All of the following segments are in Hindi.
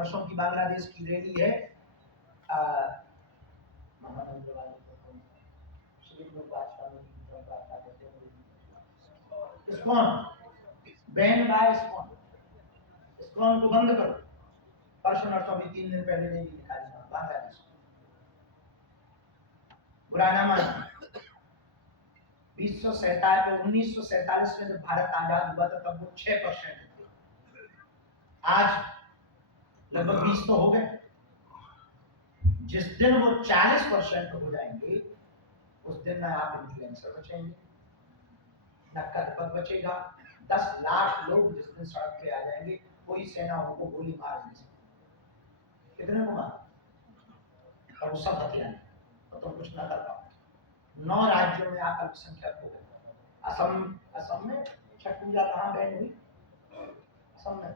परसों की बांग्लादेश की रैली है, इस्कॉन बैन बाय इस्कॉन को बंद करो। परसों नरसों भी 3 दिन पहले रैली निकाली बांग्लादेश, बुरा ना मानो। 1947 में जब भारत आजाद हुआ था तब वो 6% थे, आज लगभग 20 तो हो गए। जिस दिन वो 40% हो जाएंगे उस दिन ना आप इन्फ्लुएंसर बचेंगे, ना कदपत बचेगा। 10 लाख लोग जिस दिन सड़क पे आ जाएंगे, कोई सेना उनको गोली मार नहीं सकती। कितने को मार, और वो सब हथियार तो तुम कुछ ना कर पाओ। 9 राज्यों में आप अल्पसंख्यक हो गए। असम में छठ पूजा कहाँ बैन हुई? असम में।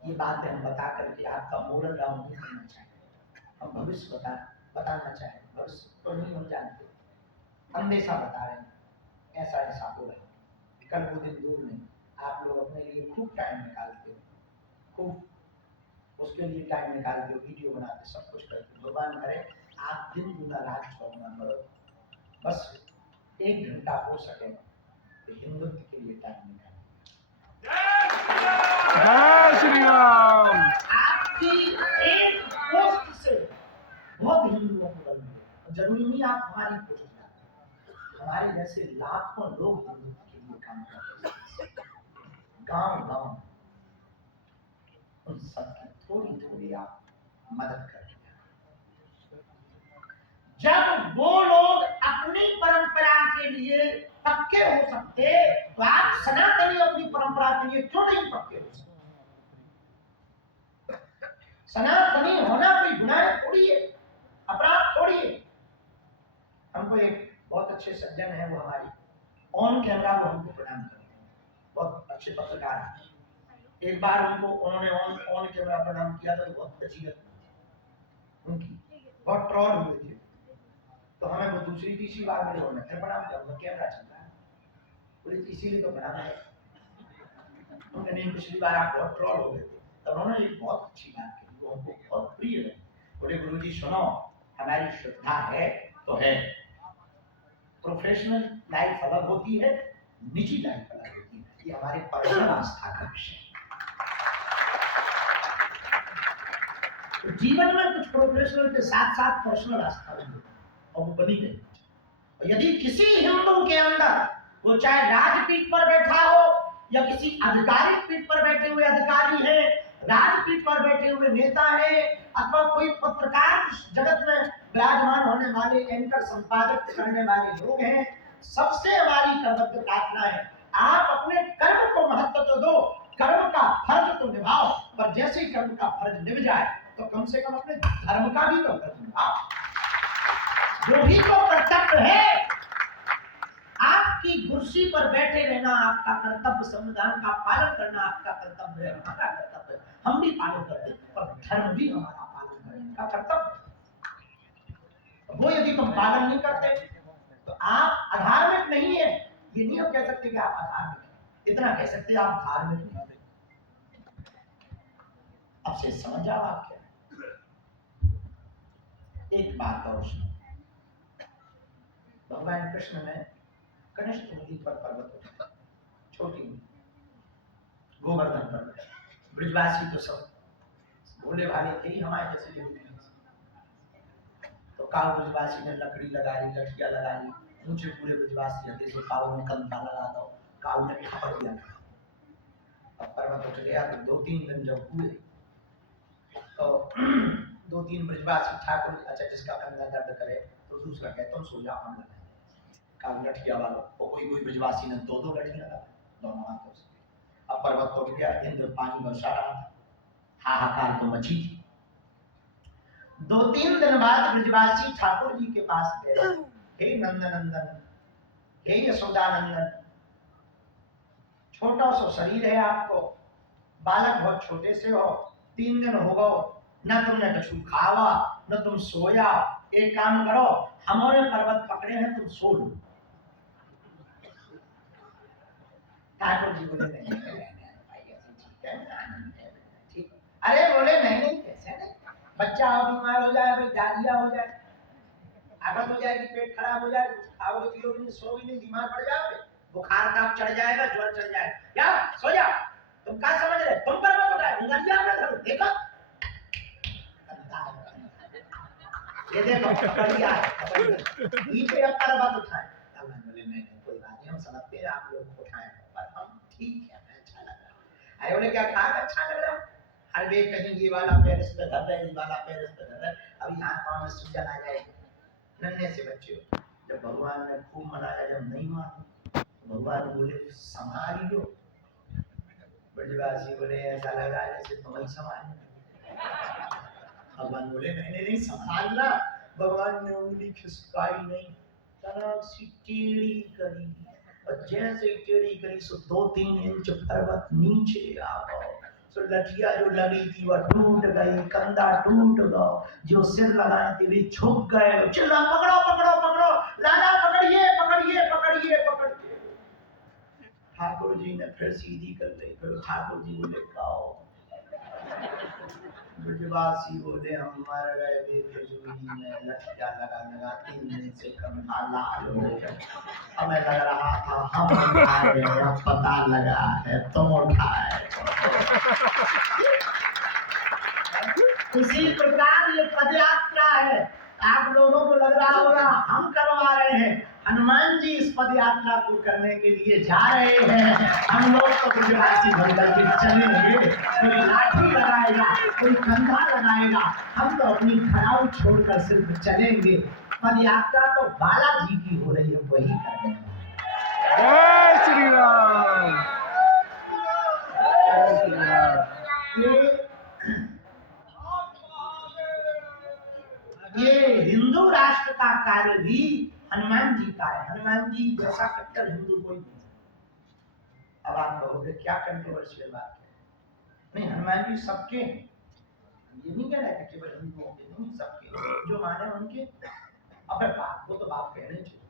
ये बातें हम बता करके आपका मोरल डाउन नहीं करना चाहते, हम भविष्य बताना चाहते। भविष्य तो नहीं हम जानते, अंदेशा बता रहे हैं, ऐसा ऐसा हो रहा है। कल को दिन दूर नहीं, आप लोग अपने लिए खूब टाइम निकालते हो, खूब उसके लिए टाइम निकालते हो, वीडियो बनाते, सब कुछ करते हो। भगवान करे आप दिन गुना रात चौगुना करो, बस 1 घंटा हो सके तो हिंदुत्व के लिए टाइम निकालें। जय श्री राम। आपकी एक पोस्ट से बहुत हिंदुओं को बल मिलेगा। जरूरी नहीं आप हमारी पोस्ट डालें, हमारे जैसे लाखों लोग हिंदुत्व के लिए काम करते हैं गांव गांव, उन सबकी थोड़ी थोड़ी आप मदद करें। जब वो लोग अपनी परंपरा के लिए पक्के हो सकते, तो आप सनातनी अपनी परंपरा के लिए क्यों नहीं पक्के हो सकते? सनातनी होना कोई गुनाह थोड़ी है, अपराध थोड़ी है। हमको एक बहुत अच्छे सज्जन है, वो हमारी ऑन कैमरा वो हमको प्रदान करते हैं, बहुत अच्छे पत्रकार हैं। एक बार उन्होंने ऑन कैमरा प्रदान किया तो बहुत अच्छी उनकी बहुत ट्रोल हुए थे। तो हमें वो दूसरी तीसरी बार मिले, उन्होंने फिर प्रणाम किया, उनका कैमरा चल रहा है, बोले इसीलिए तो प्रणाम है। उन्होंने नहीं, पिछली बार आप बहुत ट्रोल हो गए थे। तो उन्होंने एक बहुत अच्छी बात की, वो हमको बहुत प्रिय है। बोले गुरुजी सुनो, हमारी श्रद्धा है तो है, प्रोफेशनल लाइफ अलग होती है, निजी लाइफ अलग होती है, ये हमारे पर्सनल आस्था का विषय है। तो जीवन में कुछ प्रोफेशनल के साथ साथ पर्सनल आस्था भी हो, और वो बनी गई। और यदि किसी हिंदू के अंदर, वो चाहे राजपीठ पर बैठा हो या किसी आधिकारिक पीठ पर बैठे हुए अधिकारी है, राजपीठ पर बैठे हुए नेता है, अथवा कोई पत्रकार जगत में विराजमान होने वाले एंकर संपादक करने वाले लोग हैं, सबसे हमारी कर्तव्य प्रार्थना है, आप अपने कर्म को महत्व तो दो, कर्म का फर्ज तो निभाओ, पर जैसे ही कर्म का फर्ज निभ जाए तो कम से कम अपने धर्म का भी तो फर्ज निभाओ। जो भी तो कर्तव्य है, आपकी कुर्सी पर बैठे रहना आपका कर्तव्य, संविधान का पालन करना आपका कर्तव्य है, हमारा कर्तव्य है, हम भी पालन करते हैं, पर धर्म भी हमारा पालन करने का कर्तव्य। वो यदि तुम पालन नहीं करते तो आप अधार्मिक नहीं है। ये नहीं हम कह सकते कि आप अधार्मिक हैं, इतना कह सकते हैं आप धार्मिक नहीं। अब से समझ जाओ आप क्या। एक बात और सुनो, भगवान कृष्ण ने कनिष्ठ नदी पर पर्वत उठाया, छोटी गोवर्धन पर्वत। ब्रजवासी तो सब भोले भाले थे ही, हमारे जैसे लोग। तो काऊ ब्रजवासी ने लकड़ी लगा ली, लठिया लगा ली, ऊंचे पूरे ब्रजवासी हथे से काऊ ने कंधा लगा दो, काऊ ने थपड़ दिया। अब पर्वत उठ गया। तो 2-3 दिन जब हुए तो 2-3 ब्रजवासी ठाकुर, अच्छा जिसका कंधा दर्द करे तो दूसरा कहता तुम सो जाओ, हम लगा काऊ लठिया वालों, और कोई ब्रजवासी ने 2-2 लठिया लगा दोनों हाथों से। अब पर्वत उठ गया, इंद्र पानी बरसा रहा था, हाहाकार तो मची थी। 2-3 दिन बाद ब्रजवासी ठाकुर जी के पास गए, हे नंदनंदन, हे यशोदानंदन, छोटा सा शरीर है आपको, बालक बहुत छोटे से हो, 3 दिन हो गए, न तुमने कुछ खावा न तुम सोया, एक काम करो, हमारे पर्वत पकड़े हैं, तुम सो लो। ठाकुर जी बोले नहीं भाई, ठीक है, ठीक, बच्चा बीमार हो जाए, भाई डायरिया हो जाए, आदत हो जाएगी, पेट खराब हो जाए, खाओगे पियोगे नहीं, सोओगे नहीं, बीमार पड़ जाओगे, बुखार ताप चढ़ जाएगा, ज्वर चढ़ जाएगा, क्या सो जाओ, तुम क्या समझ रहे, तुम पर मत उठाए, उंगलियां ना धरो, देखो ये देखो पकड़िया नीचे अक्कर बात उठाए, बोले नहीं कोई बात नहीं, हम समझते हैं आप लोग उठाए, पर हम ठीक है, अच्छा लग रहा है। अरे बोले क्या खा अच्छा लग रहा है, हर वे कहीं ये वाला पैर इस पे दर्द है, ये वाला पैर इस पे दर्द है, अभी हाथ पांव में सूजन आ जाएगी। नन्हे से बच्चे हो, जब भगवान ने खूब मनाया, जब नहीं माना तो भगवान बोले संभाल लो। ब्रजवासी बोले ऐसा लग रहा है जैसे तुम ही संभाल। भगवान बोले नहीं नहीं नहीं संभालना। भगवान ने उंगली खिसकाई नहीं, तनाव सी टेढ़ी करी, और जैसे ही टेढ़ी करी सो 2-3 इंच पर्वत नीचे आ गया। तो लठिया जो लगी थी वह टूट गई, कंधा टूट गया, जो सिर लगाए थे वे झुक गए, चिल्ला पकड़ो पकड़ो पकड़ो, लाला पकड़िए पकड़िए पकड़िए पकड़िए। ठाकुर जी ने फिर सीधी कर दी, फिर ठाकुर जी बोले गाओ। ब्रजवासी बोले हम मर गए बेफिजूली में, लठिया लगा लगा 3 दिन से कंधा लाल हो गया, हमें लग रहा था हम उठाए, अब पता लगा है तुम उठाए। इसी प्रकार ये पदयात्रा है, आप लोगों को लग रहा होगा हम करवा रहे हैं, हनुमान जी इस पदयात्रा को करने के लिए जा रहे हैं। हम लोग तो ब्रजवासी भरकर के चलेंगे, कोई लाठी लगाएगा, कोई कंधा लगाएगा, हम तो अपनी खड़ाऊ छोड़कर सिर्फ चलेंगे। पदयात्रा तो बालाजी की हो रही है, वही करने हैं। जय श्री राम। जय श्री राम। ये हिंदू राष्ट्र का कार्य भी हनुमान जी का है। हनुमान जी जैसा कट्टर हिंदू कोई नहीं। अब आप कहोगे क्या कंट्रोवर्शियल बात है, नहीं हनुमान जी सबके हैं, ये नहीं कह रहा है कि केवल हिंदुओं के, नहीं सबके, जो माने उनके। अब बात वो तो बात कहने चाहिए,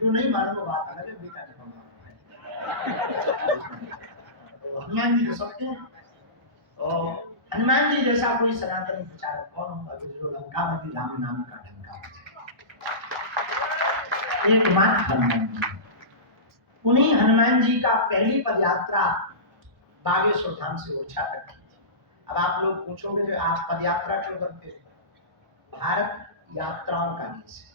जो नहीं माने वो बात अलग है, बेटा हनुमान जी तो सबके हैं। और हनुमान जी जैसा कोई सनातन प्रचारक कौन होगा जो लंकापति राम नाम का ढंका एकमात्र हनुमान जी। उन्हीं हनुमान जी का पहली पदयात्रा बागेश्वर धाम से ओरछा तक की थी। अब आप लोग पूछोगे कि आप पदयात्रा क्यों करते हो? भारत यात्राओं का देश है,